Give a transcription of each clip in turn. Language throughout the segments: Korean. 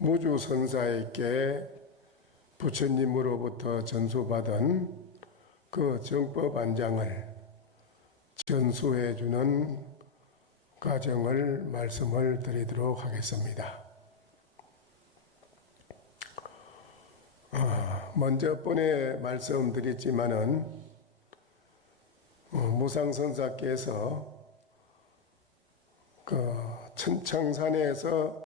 무주선사에게 부처님으로부터 전수받은 그 정법안장을 전수해 주는 과정을 말씀을 드리도록 하겠습니다. 먼저 번에 말씀드렸지만은 무상선사께서 그 천창산에서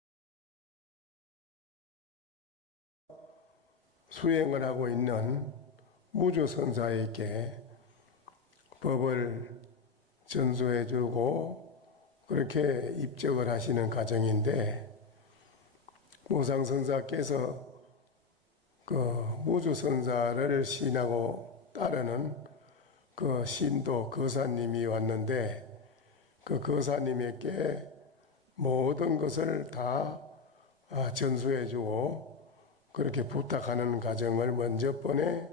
수행을 하고 있는 무주선사에게 법을 전수해 주고 그렇게 입적을 하시는 과정인데, 무상선사께서 그 무주선사를 시인하고 따르는 그 신도 거사님이 왔는데, 그 거사님에게 모든 것을 다 전수해 주고 그렇게 부탁하는 과정을 먼저 번에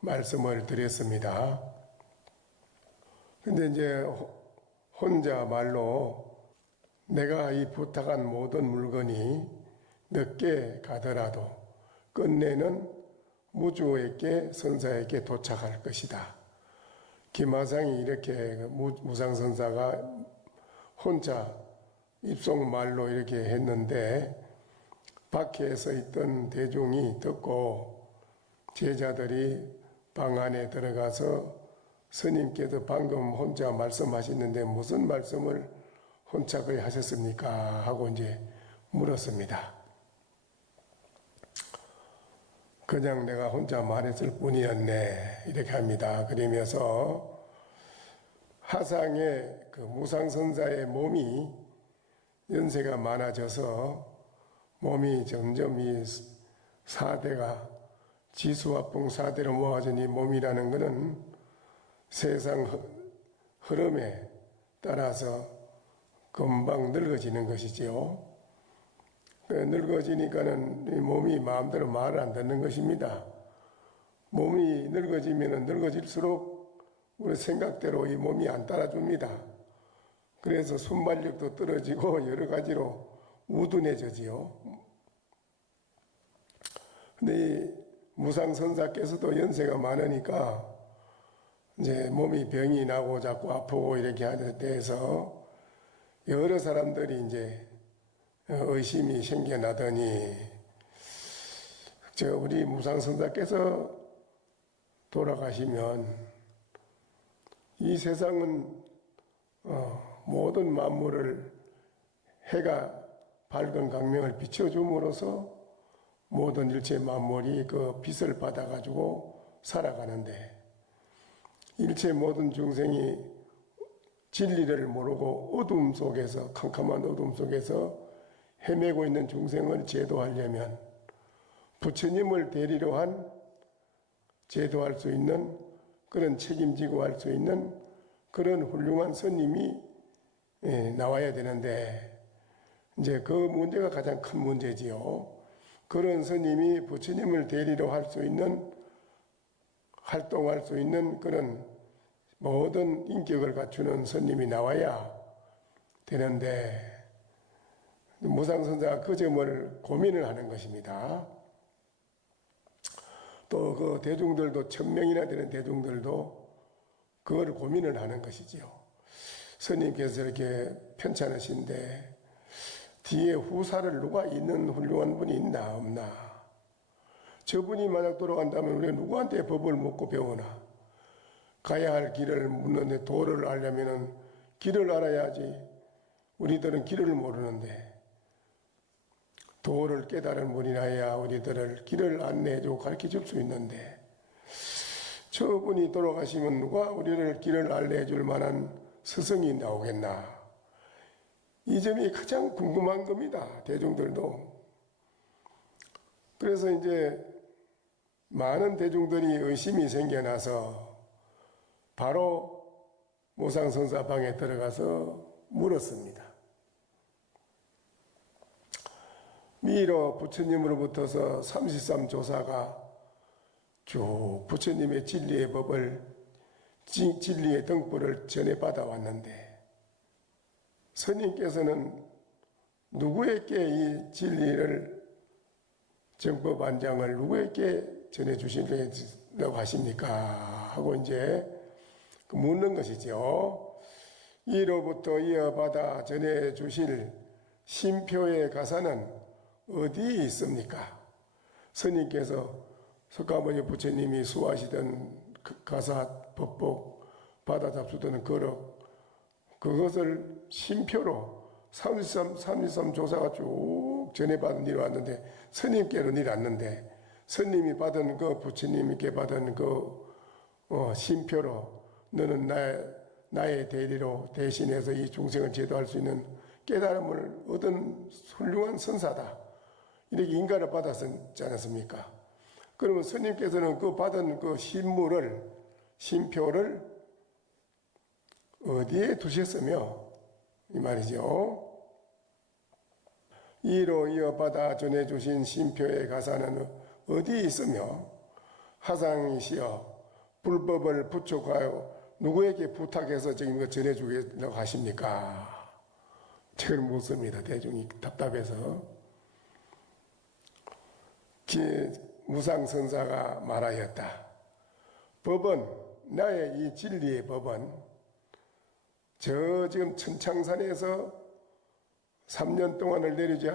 말씀을 드렸습니다. 근데 이제 혼자 말로 내가 이 부탁한 모든 물건이 늦게 가더라도 끝내는 무주에게 선사에게 도착할 것이다. 김하상이 이렇게 무상선사가 혼자 입속말로 이렇게 했는데, 밖에 서 있던 대중이 듣고 제자들이 방 안에 들어가서 스님께서 방금 혼자 말씀하시는데 무슨 말씀을 혼자거리 하셨습니까? 하고 이제 물었습니다. 그냥 내가 혼자 말했을 뿐이었네, 이렇게 합니다. 그러면서 하상의 그 무상선사의 몸이 연세가 많아져서 몸이 점점 이 사대가 지수화풍 사대로 모아진 이 몸이라는 것은 세상 흐름에 따라서 금방 늙어지는 것이지요. 늙어지니까는 이 몸이 마음대로 말을 안 듣는 것입니다. 몸이 늙어지면 늙어질수록 우리 생각대로 이 몸이 안 따라줍니다. 그래서 순발력도 떨어지고 여러 가지로 우둔해지지요. 근데 이 무상선사께서도 연세가 많으니까 이제 몸이 병이 나고 자꾸 아프고 이렇게 하는 데에서 여러 사람들이 이제 의심이 생겨나더니, 우리 무상선사께서 돌아가시면 이 세상은 모든 만물을 해가 밝은 강명을 비춰줌으로써 모든 일체 만물이 그 빛을 받아가지고 살아가는데, 일체 모든 중생이 진리를 모르고 어둠 속에서, 캄캄한 어둠 속에서 헤매고 있는 중생을 제도하려면 부처님을 대리로 한 제도할 수 있는, 그런 책임지고 할 수 있는 그런 훌륭한 스님이 나와야 되는데, 이제 그 문제가 가장 큰 문제지요. 그런 스님이 부처님을 대리로 할 수 있는, 활동할 수 있는 그런 모든 인격을 갖추는 스님이 나와야 되는데, 무상선사가 그 점을 고민을 하는 것입니다. 또 그 대중들도, 1000명이나 되는 대중들도 그걸 고민을 하는 것이지요. 스님께서 이렇게 편찮으신데 뒤에 후사를 누가 있는 훌륭한 분이 있나 없나, 저분이 만약 돌아간다면 우리가 누구한테 법을 묻고 배우나, 가야 할 길을 묻는데 도를 알려면 길을 알아야지. 우리들은 길을 모르는데 도를 깨달은 분이라야 우리들을 길을 안내해주고 가르쳐줄 수 있는데, 저분이 돌아가시면 누가 우리를 길을 안내해줄 만한 스승이 나오겠나. 이 점이 가장 궁금한 겁니다, 대중들도. 그래서 이제 많은 대중들이 의심이 생겨나서 바로 무상선사방에 들어가서 물었습니다. 미로 부처님으로부터서 33조사가 쭉 부처님의 진리의 법을, 진리의 등불을 전해 받아왔는데, 스님께서는 누구에게 이 진리를 정법 안장을 누구에게 전해주시려고 하십니까? 하고 이제 묻는 것이죠. 이로부터 이어받아 전해주실 신표의 가사는 어디에 있습니까? 스님께서 석가모니 부처님이 수하시던 그 가사, 법복, 바다 잡수던 거럭, 그것을 신표로 33 조사가 쭉 전해받은 일이 왔는데, 스님께는 일이 왔는데, 스님이 받은 그 부처님께 받은 그 신표로 너는 나의 대리로 대신해서 이 중생을 제도할 수 있는 깨달음을 얻은 훌륭한 선사다. 이렇게 인가를 받았지 않았습니까? 그러면 스님께서는 그 받은 그 신표를 어디에 두셨으며, 이 말이죠. 이로 이어받아 전해주신 신표의 가사는 어디에 있으며, 하상이시여 불법을 부촉하여 누구에게 부탁해서 지금 이거 전해주려고 하십니까? 책을 못 씁니다. 대중이 답답해서. 무상선사가 말하였다. 법은, 나의 이 진리의 법은 저 지금 천창산에서 3년 동안을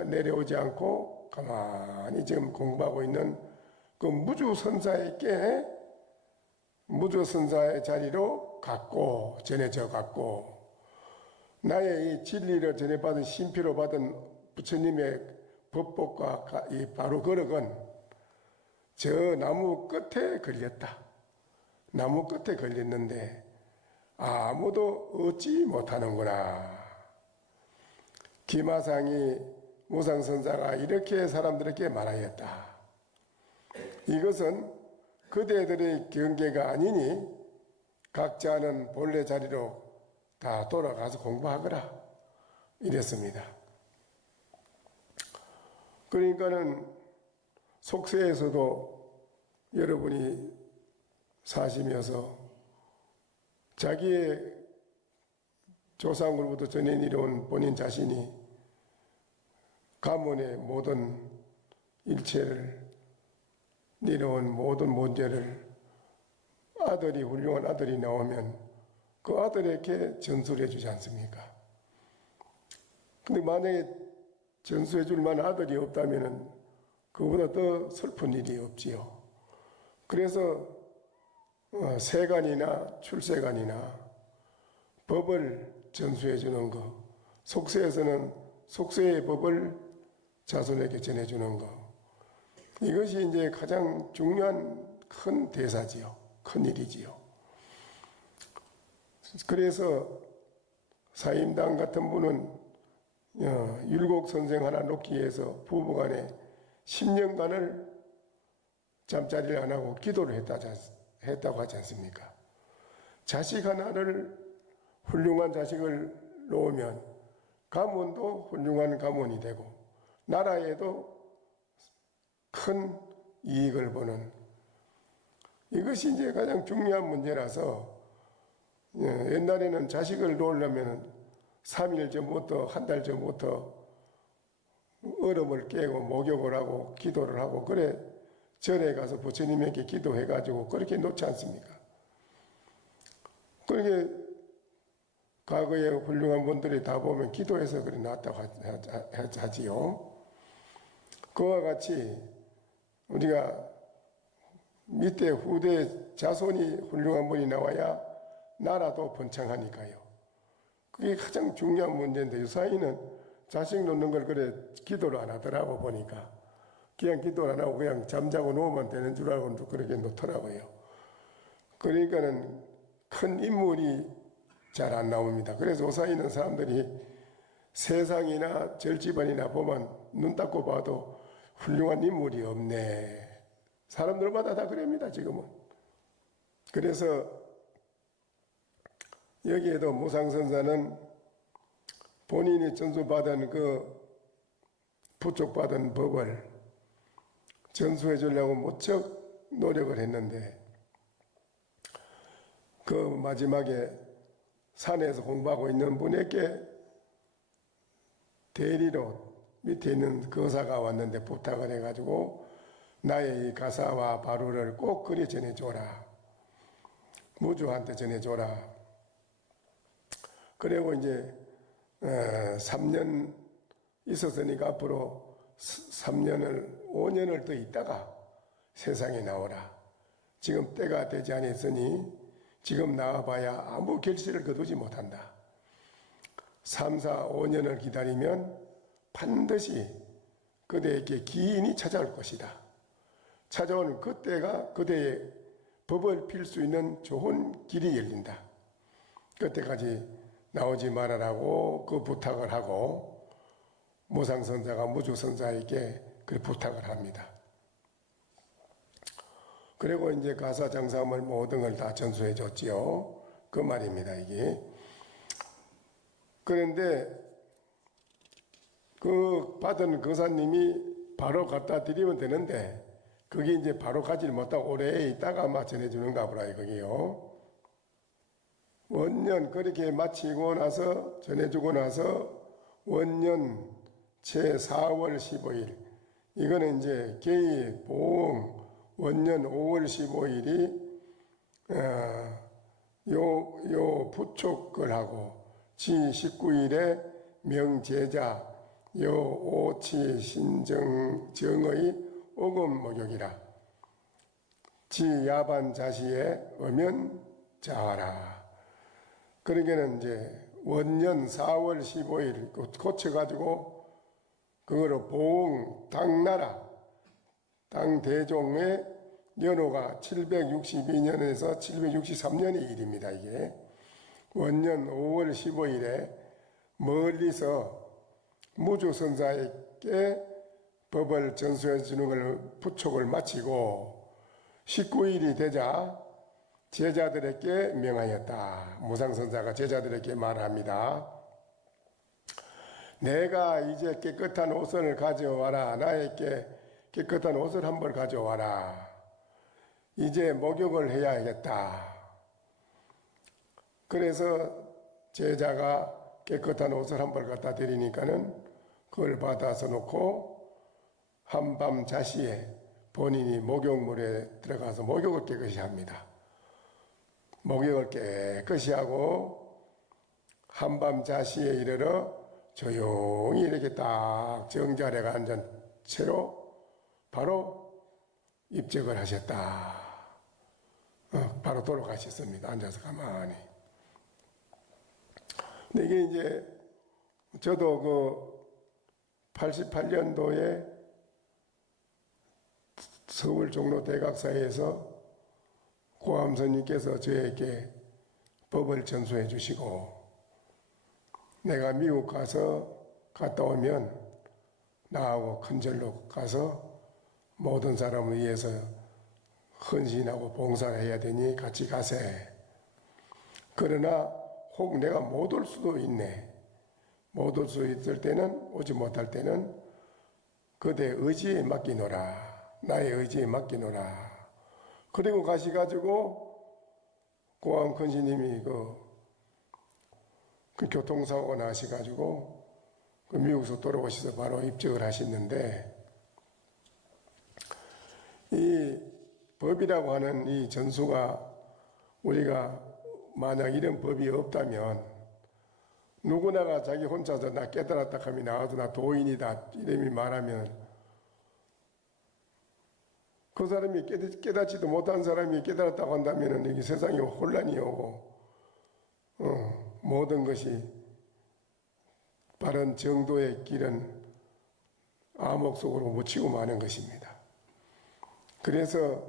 내려오지 않고 가만히 지금 공부하고 있는 그 무주선사의 자리로 갔고, 전해져 갔고, 나의 이 진리를 전해받은 신표로 받은 부처님의 법복과 이 바로 거럭은 저 나무 끝에 걸렸다. 나무 끝에 걸렸는데 아무도 얻지 못하는구나. 기마상이 무상선사가 이렇게 사람들에게 말하였다. 이것은 그대들의 경계가 아니니 각자는 본래 자리로 다 돌아가서 공부하거라. 이랬습니다. 그러니까는 속세에서도 여러분이 사시면서 자기의 조상으로부터 전해 내려온 본인 자신이 가문의 모든 일체를 내려온 모든 문제를 훌륭한 아들이 나오면 그 아들에게 전수를 해주지 않습니까? 근데 만약에 전수해 줄 만한 아들이 없다면 그보다 더 슬픈 일이 없지요. 그래서 세간이나 출세간이나 법을 전수해 주는 것, 속세에서는 속세의 법을 자손에게 전해주는 것, 이것이 이제 가장 중요한 큰 대사지요. 큰 일이지요. 그래서 사임당 같은 분은 율곡 선생 하나 놓기 위해서 부부간에 10년간을 잠자리를 안 하고 기도를 했다고 하지 않습니까? 자식 하나를 훌륭한 자식을 놓으면 가문도 훌륭한 가문이 되고 나라에도 큰 이익을 보는, 이것이 이제 가장 중요한 문제라서 옛날에는 자식을 놓으려면 3일 전부터 한 달 전부터 얼음을 깨고 목욕을 하고 기도를 하고 그래 절에 가서 부처님에게 기도해가지고 그렇게 놓지 않습니까? 그렇게 과거에 훌륭한 분들이 다 보면 기도해서 그래 놨다고 하지요. 그와 같이 우리가 밑에 후대 자손이 훌륭한 분이 나와야 나라도 번창하니까요. 그게 가장 중요한 문제인데 요사이는 자식 놓는 걸 그래 기도를 안 하더라고 보니까 그냥 기도를 안 하고 그냥 잠자고 누우면 되는 줄 알고 그렇게 놓더라고요. 그러니까는 큰 인물이 잘 안 나옵니다. 그래서 요사이 있는 사람들이 세상이나 절집안이나 보면 눈 닦고 봐도 훌륭한 인물이 없네. 사람들마다 다 그럽니다, 지금은. 그래서 여기에도 무상선사는 본인이 전수받은 그 부족받은 법을 전수해 주려고 무척 노력을 했는데 그 마지막에 산에서 공부하고 있는 분에게 대리로 밑에 있는 거사가 왔는데 부탁을 해가지고 나의 이 가사와 바루를 꼭 그리 전해줘라. 무주한테 전해줘라. 그리고 이제 3년 있었으니까 앞으로 3년을 5년을 더 있다가 세상에 나오라. 지금 때가 되지 않았으니 지금 나와봐야 아무 결실을 거두지 못한다. 3, 4, 5년을 기다리면 반드시 그대에게 기인이 찾아올 것이다. 찾아오는 그때가 그대의 법을 필 수 있는 좋은 길이 열린다. 그때까지 나오지 말아라고 그 부탁을 하고 무상선자가 무주선자에게 그 부탁을 합니다. 그리고 이제 가사 장사물 모든 걸 다 전수해 줬지요. 그 말입니다, 이게. 그런데 그 받은 거사님이 바로 갖다 드리면 되는데 그게 이제 바로 가지 못하고 오래 있다가 아마 전해주는가 보라 이거기요. 원년 그렇게 마치고 나서 전해주고 나서 원년 제4월 15일 이거는 이제 개의 보응 원년 5월 15일이 요 부촉을 하고 지 19일에 명제자 요 오치 신정정의 오금 목욕이라 지 야반 자시에 어면 자하라. 그러게는 이제 원년 4월 15일 고쳐가지고 그거로 보응 당나라 당대종의 연호가 762년에서 763년의 일입니다. 이게 원년 5월 15일에 멀리서 무주선사에게 법을 전수해 주는 걸 부촉을 마치고 19일이 되자 제자들에게 명하였다. 무상선사가 제자들에게 말합니다. 내가 이제 깨끗한 옷을 가져와라. 나에게 깨끗한 옷을 한 벌 가져와라. 이제 목욕을 해야겠다. 그래서 제자가 깨끗한 옷을 한 벌 갖다 드리니까는 그걸 받아서 놓고 한밤 자시에 본인이 목욕물에 들어가서 목욕을 깨끗이 합니다. 목욕을 깨끗이 하고 한밤 자시에 이르러 조용히 이렇게 딱 정자리에 앉은 채로 바로 입적을 하셨다. 바로 돌아가셨습니다. 앉아서 가만히. 근데 이게 이제 저도 그 88년도에 서울 종로 대각사에서 고암선님께서 저에게 법을 전수해 주시고 내가 미국 갔다 오면 나하고 큰절로 가서 모든 사람을 위해서 헌신하고 봉사를 해야 되니 같이 가세. 그러나 혹 내가 못 올 수도 있네. 못 올 수 있을 때는 오지 못할 때는 그대 의지에 맡기노라. 나의 의지에 맡기노라. 그리고 가시가지고 고암 큰스님이 그 교통사고가 나시가지고 그 미국에서 돌아오셔서 바로 입적을 하셨는데 이 법이라고 하는 이 전수가 우리가 만약 이런 법이 없다면 누구나가 자기 혼자서 나 깨달았다 하면 나와도 나 도인이다 이름이 말하면 그 사람이 깨닫지도 못한 사람이 깨달았다고 한다면 여기 세상에 혼란이 오고 모든 것이 바른 정도의 길은 암흑 속으로 묻히고 마는 것입니다. 그래서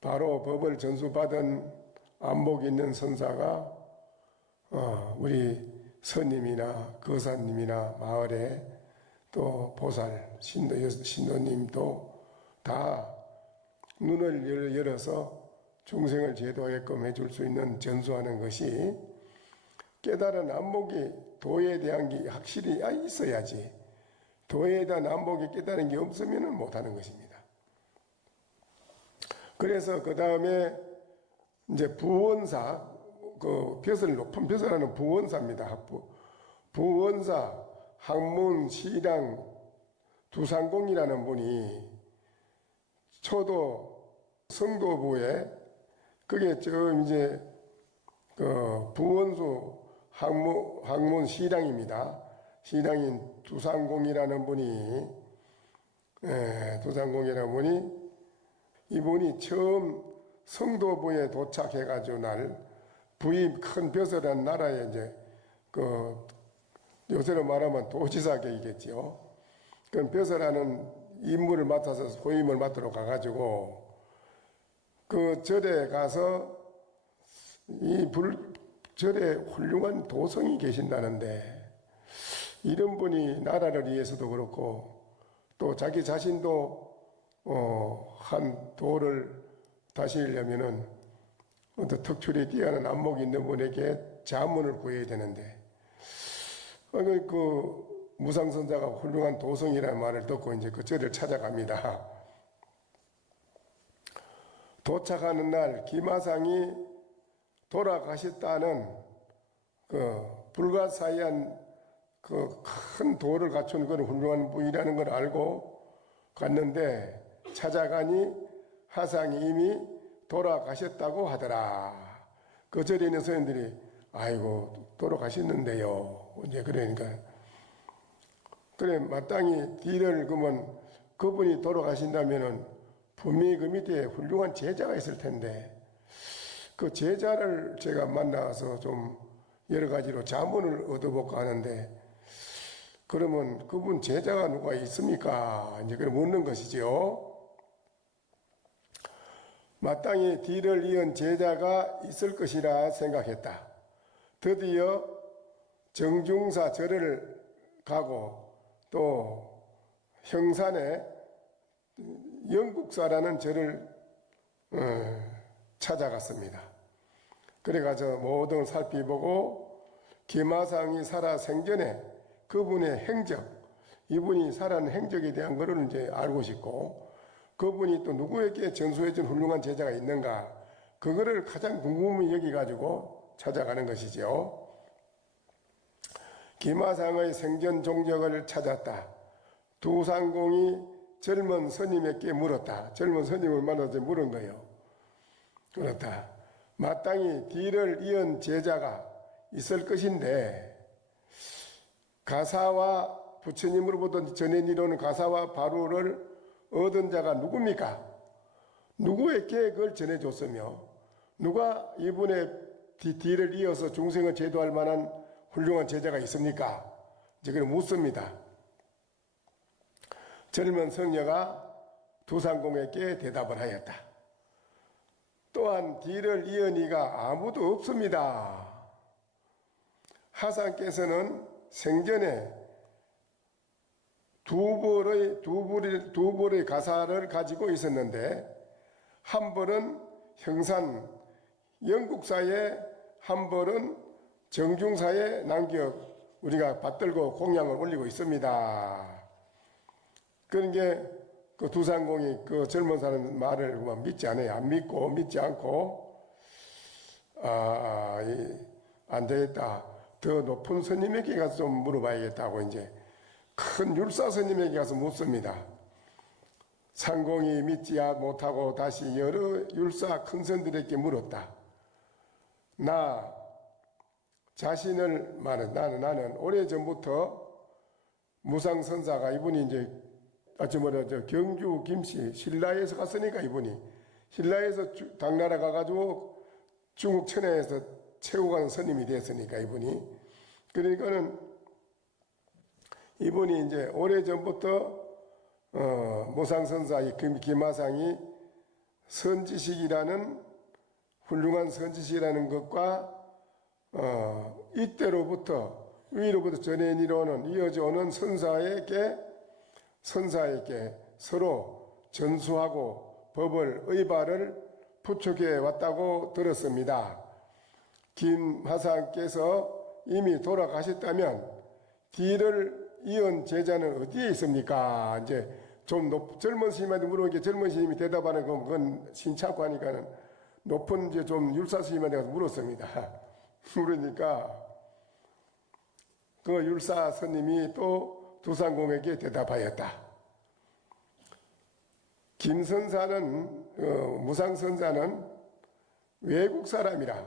바로 법을 전수받은 안목 있는 선사가 우리 스님이나 거사님이나 마을에 또 보살 신도님도 다 눈을 열어서 중생을 제도하게끔 해줄 수 있는 전수하는 것이 깨달은 안목이 도에 대한 게 확실히 있어야지 도에 대한 안목이 깨달은 게 없으면 못하는 것입니다. 그래서 그 다음에 이제 부원사 그 벼슬 높은 벼슬하는 부원사입니다. 부원사 학문 시당 두상공이라는 분이 초도 성도부에 그게 좀 이제 그 부원수 학문 시당입니다. 시당인 두상공이라는 분이 두상공이라는 분이 이분이 처음 성도부에 도착해가지고 날 부임 큰 벼슬한 나라에 이제 그 요새로 말하면 도지사격이겠지요. 그 벼슬하는 임무를 맡아서 소임을 맡으러 가가지고 그 절에 가서 절에 훌륭한 도성이 계신다는데 이런 분이 나라를 위해서도 그렇고 또 자기 자신도 한 도를 다시려면은 어떤 특출이 뛰어난 안목이 있는 분에게 자문을 구해야 되는데 그 무상선자가 훌륭한 도성이라는 말을 듣고 이제 그 절을 찾아갑니다. 도착하는 날 기마상이 돌아가셨다는 그 불가사의한 그 큰 도를 갖춘 그런 훌륭한 분이라는 걸 알고 갔는데 찾아가니 하상이 이미 돌아가셨다고 하더라. 그 절에 있는 선생님들이 아이고 돌아가셨는데요. 이제 그러니까 그래 마땅히 뒤를 그러면 그분이 돌아가신다면은 분명히 그 밑에 훌륭한 제자가 있을 텐데 그 제자를 제가 만나서 좀 여러 가지로 자문을 얻어볼까 하는데 그러면 그분 제자가 누가 있습니까? 이제 그걸 묻는 것이지요. 마땅히 뒤를 이은 제자가 있을 것이라 생각했다. 드디어 정중사 절을 가고 또 형산에 영국사라는 절을 찾아갔습니다. 그래가지고 모든 걸 살피보고 기마상이 살아 생전에 그분의 행적, 이분이 살아는 행적에 대한 것을 이제 알고 싶고 그분이 또 누구에게 전수해준 훌륭한 제자가 있는가 그거를 가장 궁금히 여기가지고 찾아가는 것이죠. 기마상의 생전 종적을 찾았다. 두상공이 젊은 스님에게 물었다. 젊은 스님을 만나서 물은 거예요. 그렇다. 마땅히 뒤를 이은 제자가 있을 것인데 가사와 부처님으로부터 전해 이루는 가사와 바루를 얻은 자가 누굽니까? 누구에게 그걸 전해줬으며 누가 이분의 뒤를 이어서 중생을 제도할 만한 훌륭한 제자가 있습니까? 이제 그걸 묻습니다. 젊은 성녀가 두상공에게 대답을 하였다. 또한 뒤를 이은 이가 아무도 없습니다. 하상께서는 생전에 두 벌의 가사를 가지고 있었는데 한 벌은 형산 영국사에 한 벌은 정중사에 남겨 우리가 받들고 공양을 올리고 있습니다. 그런 게 그 두상공이 그 젊은 사람 말을 믿지 않아요. 안 믿고 믿지 않고 안 되겠다. 더 높은 스님에게 가서 좀 물어봐야겠다고 이제 큰 율사 스님에게 가서 묻습니다. 상공이 믿지 못하고 다시 여러 율사 큰 선들에게 물었다. 나 자신을 말해 나는 오래전부터 무상선사가 이분이 이제 경주 김씨 신라에서 갔으니까 이분이 신라에서 당나라 가가지고 중국 천하에서 채우고 가는 스님이 됐으니까 이분이 그러니까는 이분이 이제 오래전부터 무상선사 기마상이 선지식이라는 훌륭한 선지식이라는 것과 이때로부터 위로부터 전해 이어져 오는 선사에게 서로 전수하고 법을 의발을 부축해 왔다고 들었습니다. 김하상께서 이미 돌아가셨다면 뒤를 이은 제자는 어디에 있습니까? 이제 좀 젊은 스님한테 물어보니까 젊은 스님이 대답하는 건 그건 신찮고 하니까는 높은 이제 좀 율사 스님한테 가서 물었습니다. 물으니까 그 율사 스님이 또 두산공에게 대답하였다. 김선사는 무상선사는 외국 사람이라,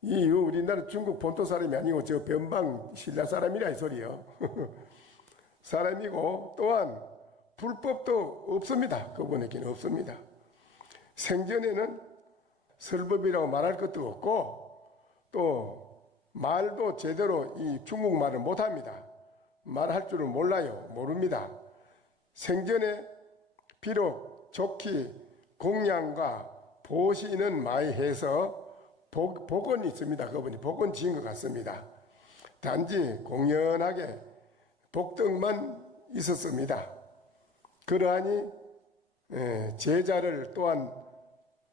이 우리나라 중국 본토 사람이 아니고 저 변방 신라 사람이라 이 소리요. 사람이고 또한 불법도 없습니다. 그분에게는 없습니다. 생전에는 설법이라고 말할 것도 없고 또 말도 제대로 이 중국말을 못합니다. 말할 줄은 몰라요. 모릅니다. 생전에 비록 좋기 공양과 보시는 많이 해서 복은 있습니다. 그분이 복은 지은 것 같습니다. 단지 공연하게 복덕만 있었습니다. 그러하니 제자를 또한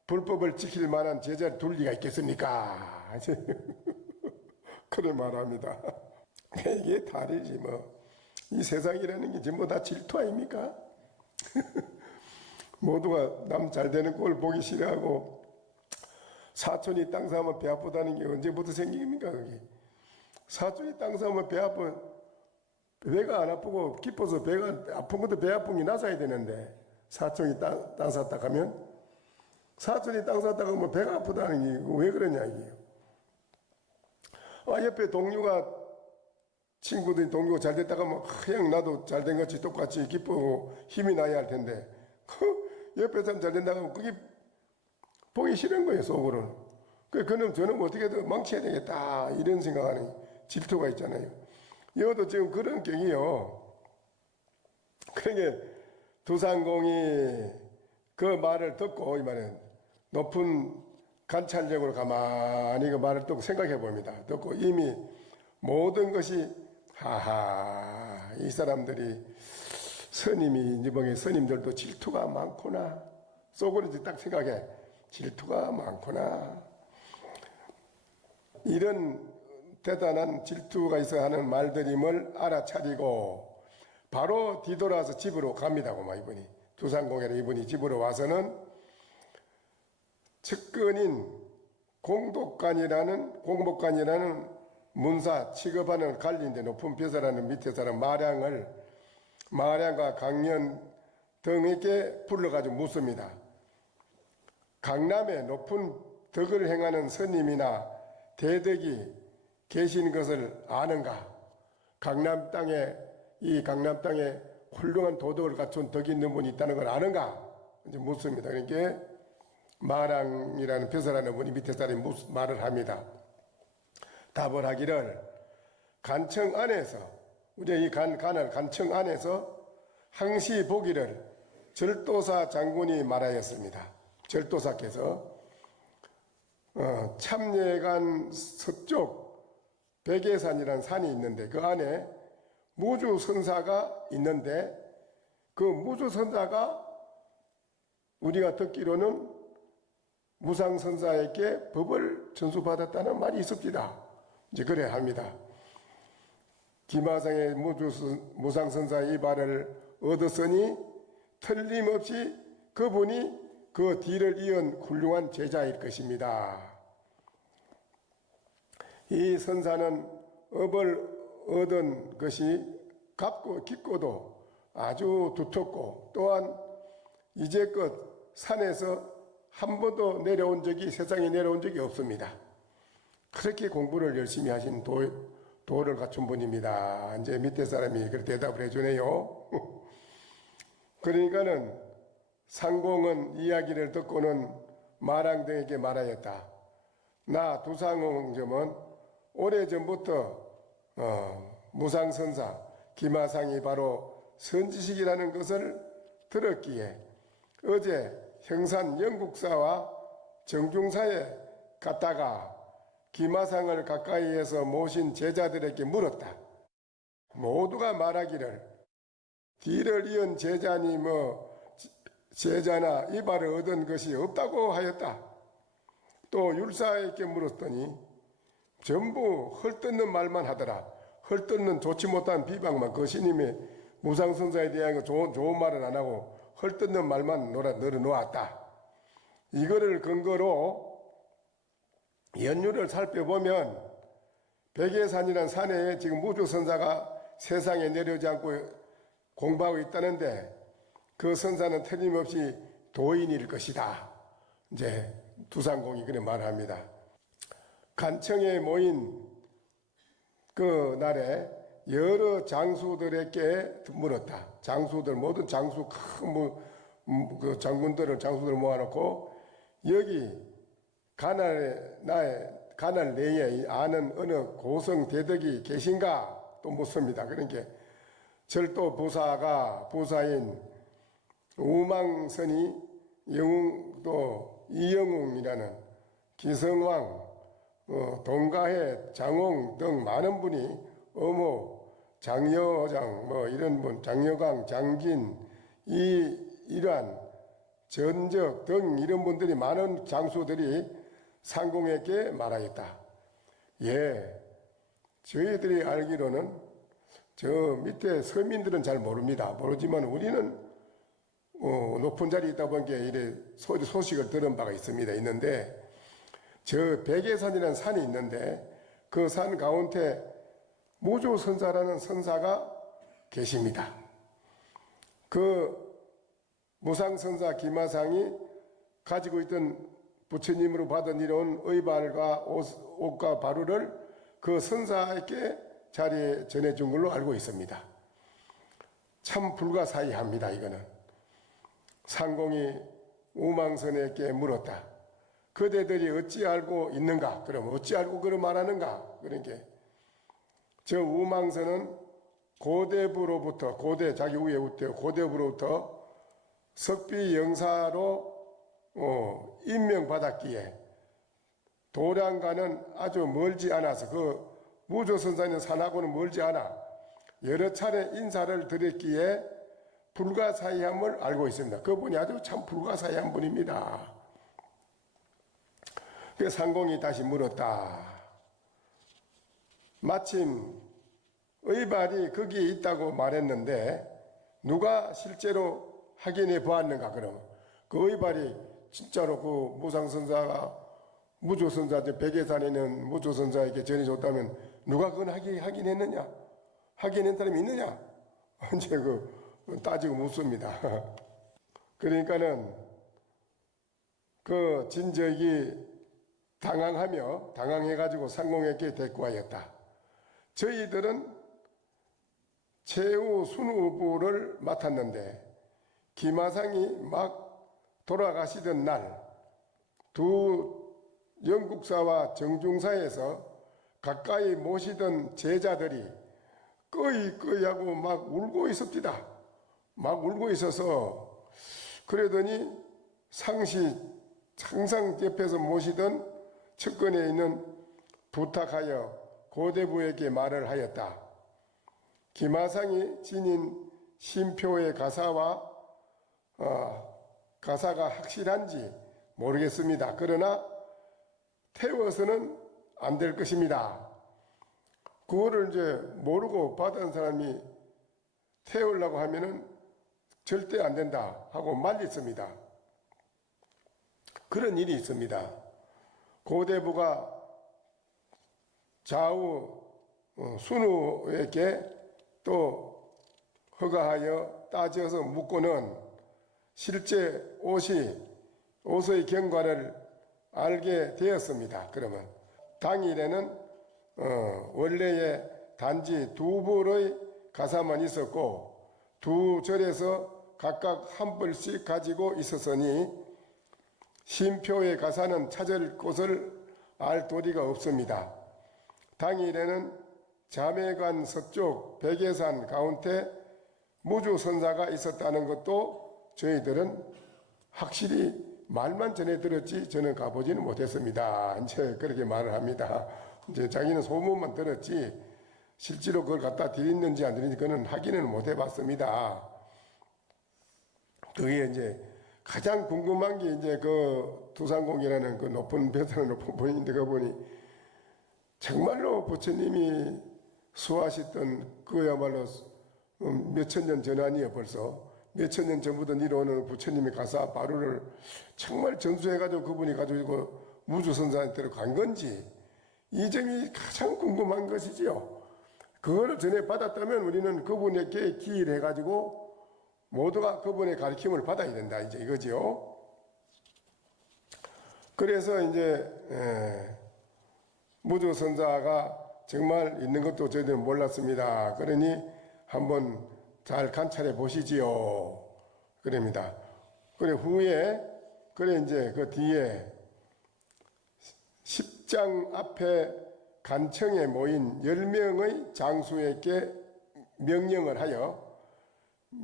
불법을 지킬 만한 제자를 둘 리가 있겠습니까? 그래 말합니다. 이게 다르지 뭐. 이 세상이라는 게 전부 다 질투 아닙니까? 모두가 남 잘 되는 꼴 보기 싫어하고 사촌이 땅 사면 배 아프다는 게 언제부터 생깁니까? 그게 사촌이 땅 사면 배 아픈, 배가 안 아프고 기뻐서 배가 아픈 것도 배 아픈 게 나서야 되는데 사촌이 땅 샀다 가면 사촌이 땅 샀다 가면 배가 아프다는 게 왜 그러냐 이게요. 옆에 동료가 친구들이 동료가 잘 됐다가 뭐 그냥 나도 잘 된 것이 똑같이 기쁘고 힘이 나야 할 텐데 옆에 사람 잘 된다고 하면 그게 보기 싫은 거예요, 속으로는. 그놈 저놈 어떻게든 망쳐야 되겠다 이런 생각하는 질투가 있잖아요. 여도 지금 그런 경이요. 그러니까 두산공이 그 말을 듣고 이 말은 높은 관찰력으로 가만히 그 말을 듣고 생각해 봅니다. 듣고 이미 모든 것이 하하 이 사람들이 스님이 이번에 스님들도 질투가 많구나 속으로 딱 생각해 질투가 많구나 이런 대단한 질투가 있어 하는 말들임을 알아차리고 바로 뒤돌아서 집으로 갑니다고 막 이분이 두산공에는 이분이 집으로 와서는 측근인 공복관이라는 문사 취급하는 관리인데 높은 벼슬하는 밑에 사람 마량과 강연 등에게 불러가지고 묻습니다. 강남에 높은 덕을 행하는 스님이나 대덕이 계신 것을 아는가? 강남 땅에 훌륭한 도덕을 갖춘 덕이 있는 분이 있다는 걸 아는가? 이제 묻습니다. 그러니까 마랑이라는 벼슬하는 분이 밑에 사람이 말을 합니다. 답을 하기를 간청 안에서 우리 이 간청 안에서 항시 보기를 절도사 장군이 말하였습니다. 절도사께서 참예간 서쪽 백예산이라는 산이 있는데 그 안에 무주선사가 있는데 그 무주선사가 우리가 듣기로는 무상선사에게 법을 전수받았다는 말이 있습니다. 이제 그래 합니다. 기마상의 무상선사의 이발을 얻었으니 틀림없이 그분이 그 뒤를 이은 훌륭한 제자일 것입니다. 이 선사는 업을 얻은 것이 깊고도 아주 두텁고 또한 이제껏 산에서 한 번도 세상에 내려온 적이 없습니다. 그렇게 공부를 열심히 하신 도를 갖춘 분입니다. 이제 밑에 사람이 그렇게 대답을 해주네요. 그러니까는 상공은 이야기를 듣고는 마랑등에게 말하였다. 나 두상홍점은 오래전부터 무상선사 기마상이 바로 선지식이라는 것을 들었기에 어제 형산 영국사와 정중사에 갔다가 기마상을 가까이에서 모신 제자들에게 물었다. 모두가 말하기를 뒤를 이은 제자니 제자나 이발을 얻은 것이 없다고 하였다. 또 율사에게 물었더니 전부 헐뜯는 말만 하더라. 헐뜯는 좋지 못한 비방만 그 스님의 무상선사에 대한 좋은 말은 안 하고 헐뜯는 말만 늘어놓았다. 이거를 근거로 연유를 살펴보면 백예산이라는 산에 지금 무주선사가 세상에 내려오지 않고 공부하고 있다는데 그 선사는 틀림없이 도인일 것이다. 이제 두산공이 그런 말을 합니다. 간청에 모인 그 날에 여러 장수들에게 물었다. 장수들, 모든 장수 그 장군들을 모아놓고 여기 가날 내에 아는 어느 고성 대덕이 계신가 또 묻습니다. 그러니까 절도 부사인 우망선이 또 이영웅이라는 기성왕, 동가해, 장홍 등 많은 분이 어모, 장여장, 이런 분, 장여강, 장긴, 이란, 전적 등 이런 분들이 많은 장수들이 상공에게 말하였다. 예, 저희들이 알기로는 저 밑에 서민들은 잘 모르지만 우리는 높은 자리에 있다 보니까 이래 소식을 들은 바가 있는데 저 백예산이라는 산이 있는데 그 산 가운데 무주선사라는 선사가 계십니다. 그 무상선사 기마상이 가지고 있던 부처님으로 받은 이런 의발과 옷과 바루를 그 선사에게 자리에 전해준 걸로 알고 있습니다. 참 불가사의합니다. 이거는 상공이 우망선에게 물었다. 그대들이 어찌 알고 있는가? 그럼 어찌 알고 그런 말하는가? 그러니까 저 우망선은 고대부로부터 자기 위에 고대부로부터 석비 영사로 임명받았기에 도량과는 아주 멀지 않아서 그 무주선사는 산하고는 멀지 않아 여러 차례 인사를 드렸기에 불가사의함을 알고 있습니다. 그분이 아주 참 불가사의한 분입니다. 그 상공이 다시 물었다. 마침 의발이 거기에 있다고 말했는데 누가 실제로 확인해 보았는가? 그러면 그 의발이 진짜로 그 무상선사가 무주선사 백예산에 있는 무주선사에게 전해줬다면 누가 그건 확인했느냐? 확인한 사람이 있느냐? 이제 따지고 묻습니다. 그러니까는 그 진적이 당황해가지고 상공에게 대꾸하였다. 저희들은 최후 순후부를 맡았는데 기마상이 막 돌아가시던 날 두 영국사와 정중사에서 가까이 모시던 제자들이 끄이 하고 막 울고 있었디다. 막 울고 있어서 그러더니 항상 옆에서 모시던 측근에 있는 부탁하여 고대부에게 말을 하였다. 기마상이 지닌 심표의 가사가 확실한지 모르겠습니다. 그러나 태워서는 안 될 것입니다. 그거를 이제 모르고 받은 사람이 태우려고 하면은 절대 안 된다 하고 말렸습니다. 그런 일이 있습니다. 고대부가 좌우 순우에게 또 허가하여 따져서 묻고는 실제 옷의 경과를 알게 되었습니다. 그러면 당일에는 원래의 단지 두 벌의 가사만 있었고 두 절에서 각각 한 벌씩 가지고 있었으니 심표의 가사는 찾을 곳을 알 도리가 없습니다. 당일에는 자매관 서쪽 백예산 가운데 무주선사가 있었다는 것도 저희들은 확실히 말만 전해 들었지 저는 가보지는 못했습니다. 이제 그렇게 말을 합니다. 이제 자기는 소문만 들었지 실제로 그걸 갖다 드렸는지 안 드렸는지 그는 확인을 못 해봤습니다. 그게 이제 가장 궁금한 게 이제 그 두산공이라는 그 높은 배산의 높은 분인데 그분이 정말로 부처님이 수하셨던 그야말로 몇천 년 전 아니에요. 벌써 몇천 년 전부터 내려오는 부처님의 가사 바루를 정말 전수해가지고 그분이 가지고 무주선사한테로 간 건지 이 점이 가장 궁금한 것이지요. 그거를 전에 받았다면 우리는 그분에게 기일해 가지고 모두가 그분의 가르침을 받아야 된다, 이제 이거지요. 그래서 이제 무주선자가 정말 있는 것도 저희들은 몰랐습니다. 그러니 한번 잘 관찰해 보시지요. 그럽니다. 그래 후에 그래 이제 그 뒤에 10장 앞에 간청에 모인 10명의 장수에게 명령을 하여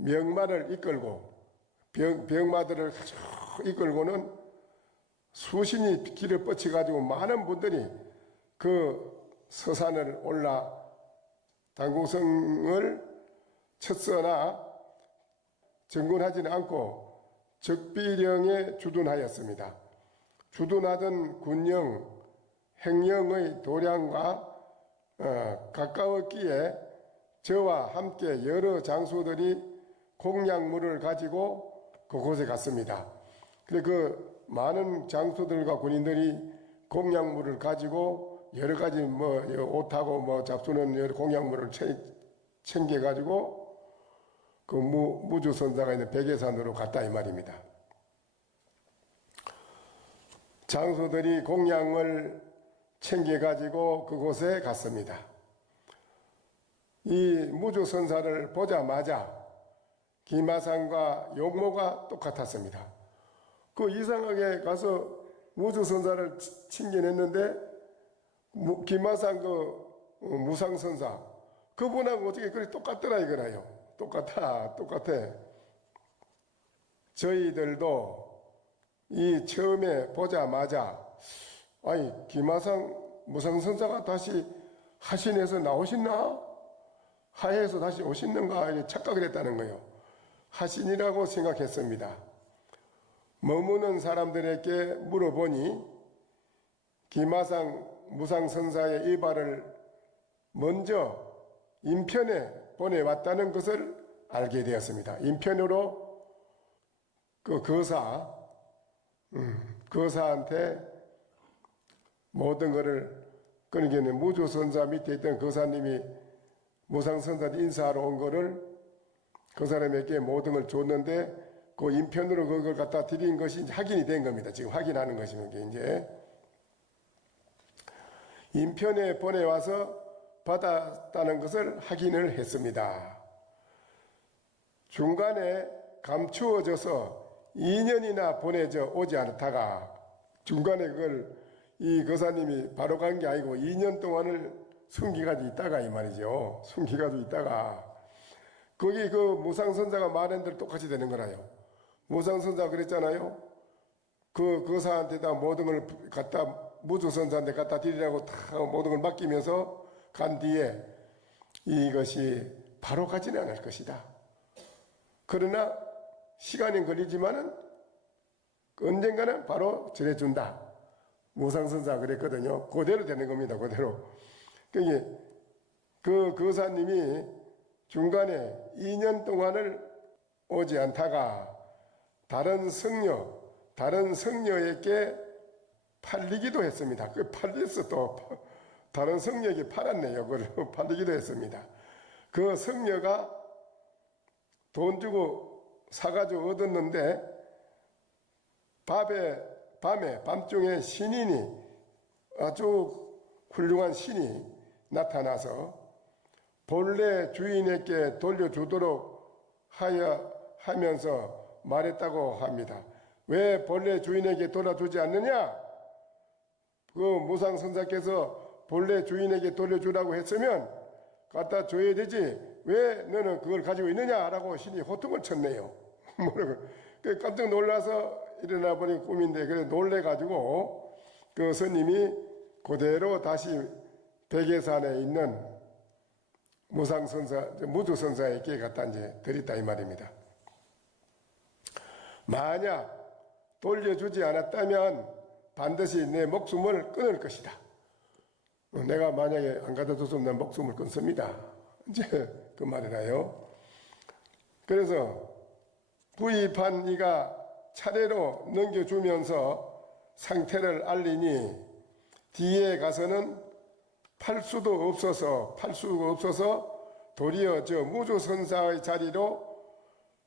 병마를 이끌고 병마들을 이끌고는 수신이 길을 뻗쳐가지고 많은 분들이 그 서산을 올라 당궁성을 쳤으나 정군하지는 않고 적비령에 주둔하였습니다. 주둔하던 군령, 행령의 도량과 가까웠기에 저와 함께 여러 장수들이 공약물을 가지고 그곳에 갔습니다. 그래 그 많은 장수들과 군인들이 공약물을 가지고 여러 가지 뭐 옷하고 잡수는 여러 공약물을 챙겨 가지고 그 무주선사가 있는 백예산으로 갔다 이 말입니다. 장수들이 공양을 챙겨 가지고 그곳에 갔습니다. 이 무주선사를 보자마자 기마산과 용모가 똑같았습니다. 그 이상하게 가서 무주선사를 칭견했는데 기마산 그 무상선사 그분하고 어떻게 그리 똑같더라 이거라요. 똑같아. 저희들도 이 처음에 보자마자 아니 기마상 무상선사가 다시 하신에서 나오셨나? 하에서 다시 오셨는가? 이렇게 착각을 했다는 거예요. 하신이라고 생각했습니다. 머무는 사람들에게 물어보니 기마상 무상선사의 일발을 먼저 인편에 보내왔다는 것을 알게 되었습니다. 인편으로 그 거사한테 모든 것을 그러니까 무주선사 밑에 있던 거사님이 무상선사한테 인사하러 온 거를 그 사람에게 모든 걸 줬는데 그 인편으로 그걸 갖다 드린 것이 확인이 된 겁니다. 지금 확인하는 것이면 이제 인편에 보내와서 받았다는 것을 확인을 했습니다. 중간에 감추어져서 2년이나 보내져 오지 않다가 중간에 그걸 이 거사님이 바로 간 게 아니고 2년 동안을 숨기가지고 있다가 이 말이죠. 숨기가지고 있다가 거기 그 무상선사가 말한 대로 똑같이 되는 거라요. 무상선사 그랬잖아요. 그 거사한테다 모든 걸 갖다 무주선사한테 갖다 드리라고 다 모든 걸 맡기면서 간 뒤에 이것이 바로 가지는 않을 것이다. 그러나 시간이 걸리지만은 언젠가는 바로 전해준다. 무상선사 그랬거든요. 그대로 되는 겁니다. 그대로. 그 거사님이 중간에 2년 동안을 오지 않다가 다른 성녀에게 팔리기도 했습니다. 그 팔렸어 또 다른 성녀에게 팔았네요. 그걸 팔리기도 했습니다. 그 성녀가 돈 주고 사가지고 얻었는데 밤중에 신인이 아주 훌륭한 신이 나타나서 본래 주인에게 돌려주도록 하면서 말했다고 합니다. 왜 본래 주인에게 돌려주지 않느냐? 그 무상선사께서 본래 주인에게 돌려주라고 했으면 갖다 줘야 되지 왜 너는 그걸 가지고 있느냐라고 신이 호통을 쳤네요. 깜짝 놀라서 일어나 버린 꿈인데 그래 놀래가지고 그 스님이 그대로 다시 백예산에 있는 무주선사에게 갖다 이제 드렸다 이 말입니다. 만약 돌려주지 않았다면 반드시 내 목숨을 끊을 것이다. 내가 만약에 안 갖다 줬으면 내 목숨을 끊습니다. 이제 그 말이라요. 그래서 구입한 이가 차례로 넘겨주면서 상태를 알리니 뒤에 가서는 팔 수가 없어서 도리어 저 무주선사의 자리로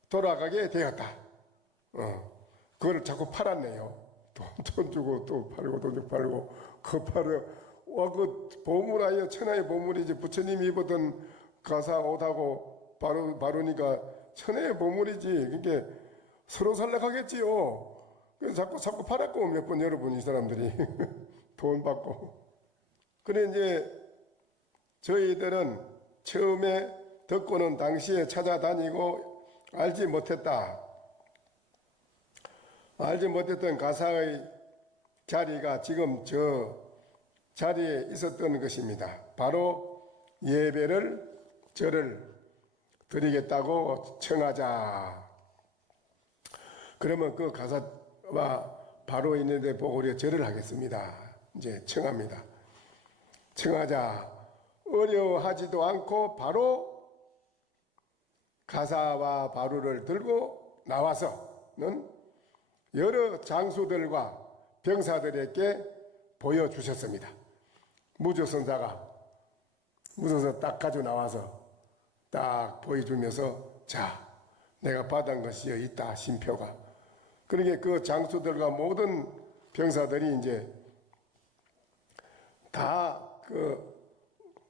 돌아가게 되었다. 그걸 자꾸 팔았네요. 돈 주고 또 팔고 돈 주고 팔고 그 팔어 그 보물하여 천하의 보물이지. 부처님이 입었던 가사 옷하고 바르니까 천하의 보물이지. 그게 서로 살락하겠지요. 그래서 자꾸 팔았고 몇 번 여러분 이 사람들이 돈 받고. 그래 이제 저희들은 처음에 듣고는 당시에 찾아다니고 알지 못했던 가사의 자리가 지금 저 자리에 있었던 것입니다. 바로 절을 드리겠다고 청하자. 그러면 그 가사와 바로 있는데 보고 우리가 절을 하겠습니다. 이제 청합니다. 청하자. 어려워하지도 않고 바로 가사와 바루를 들고 나와서는 여러 장수들과 병사들에게 보여주셨습니다. 무주선사가 딱 가지고 나와서 딱 보여주면서 자, 내가 받은 것이 있다, 신표가. 그러니까 그 장수들과 모든 병사들이 이제 다 그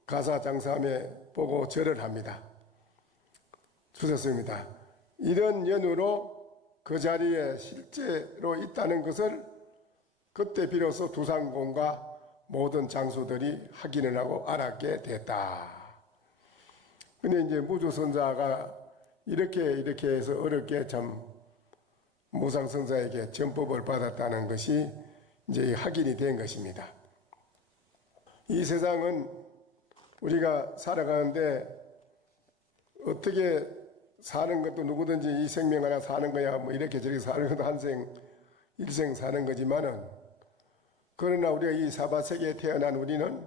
가사장삼에 보고 절을 합니다. 주셨습니다. 이런 연유로 그 자리에 실제로 있다는 것을 그때 비로소 두상공과 모든 장수들이 확인을 하고 알았게 됐다. 근데 이제 무주선자가 이렇게 해서 어렵게 참 무상선사에게 전법을 받았다는 것이 이제 확인이 된 것입니다. 이 세상은 우리가 살아가는데 어떻게 사는 것도 누구든지 이 생명 하나 사는 거야 뭐 이렇게 저렇게 사는 것도 일생 사는 거지만은, 그러나 우리가 이 사바세계에 태어난 우리는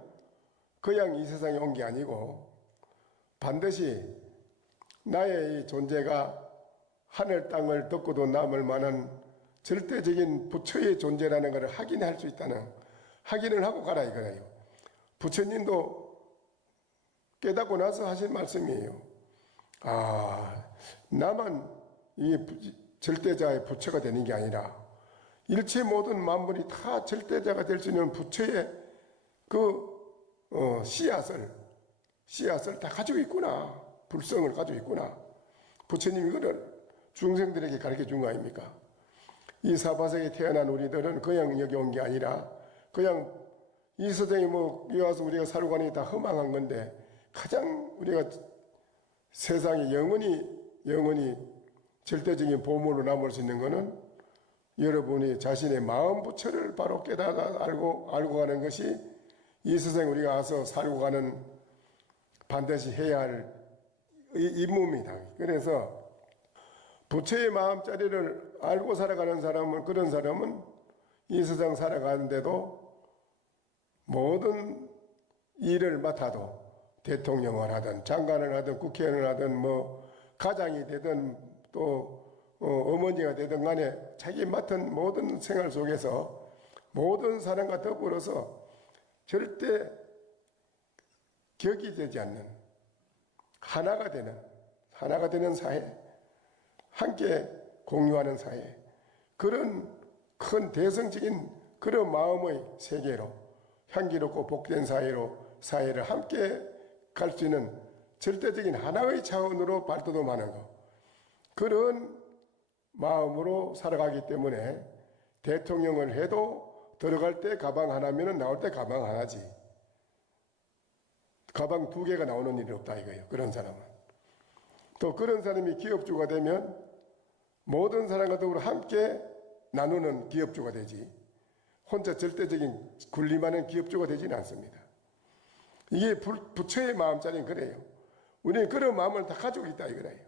그냥 이 세상에 온 게 아니고 반드시 나의 이 존재가 하늘 땅을 덮고도 남을 만한 절대적인 부처의 존재라는 것을 확인할 수 있다는, 확인을 하고 가라 이거예요. 부처님도 깨닫고 나서 하신 말씀이에요. 나만 이 절대자의 부처가 되는 게 아니라 일체 모든 만물이 다 절대자가 될 수 있는 부처의 그 씨앗을 다 가지고 있구나. 불성을 가지고 있구나. 부처님이 이거를 중생들에게 가르쳐 준 거 아닙니까? 이 사바세계에 태어난 우리들은 그냥 여기 온 게 아니라 그냥 이 세상에 뭐 여기 와서 우리가 살고 가는 게 다 허망한 건데, 가장 우리가 세상에 영원히 절대적인 보물로 남을 수 있는 것은 여러분이 자신의 마음 부처를 바로 깨달아 알고 가는 것이 이 세상에 우리가 와서 살고 가는 반드시 해야 할 임무입니다. 그래서 부처의 마음자리를 알고 살아가는 사람은, 그런 사람은 이 세상 살아가는데도 모든 일을 맡아도 대통령을 하든 장관을 하든 국회의원을 하든 뭐 가장이 되든 또 어머니가 되든 간에 자기 맡은 모든 생활 속에서 모든 사람과 더불어서 절대 격이 되지 않는 하나가 되는 사회, 함께 공유하는 사회, 그런 큰 대성적인 그런 마음의 세계로 향기롭고 복된 사회를 함께 갈 수 있는 절대적인 하나의 차원으로 발돋움하는 것, 그런 마음으로 살아가기 때문에 대통령을 해도 들어갈 때 가방 하나면 나올 때 가방 하나지, 가방 2개가 나오는 일이 없다 이거예요. 그런 사람은. 또 그런 사람이 기업주가 되면 모든 사람과 더불어 함께 나누는 기업주가 되지, 혼자 절대적인 군림하는 기업주가 되지는 않습니다. 이게 부처의 마음자리는 그래요. 우리는 그런 마음을 다 가지고 있다 이거예요.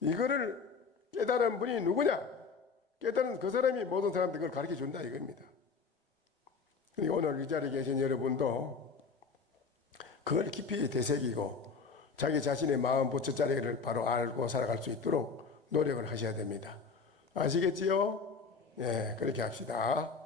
이거를 깨달은 분이 누구냐? 깨달은 그 사람이 모든 사람들 그걸 가르쳐 준다 이겁니다. 그리고 오늘 이 자리에 계신 여러분도 그걸 깊이 되새기고 자기 자신의 마음 부처자리를 바로 알고 살아갈 수 있도록 노력을 하셔야 됩니다. 아시겠지요? 예, 그렇게 합시다.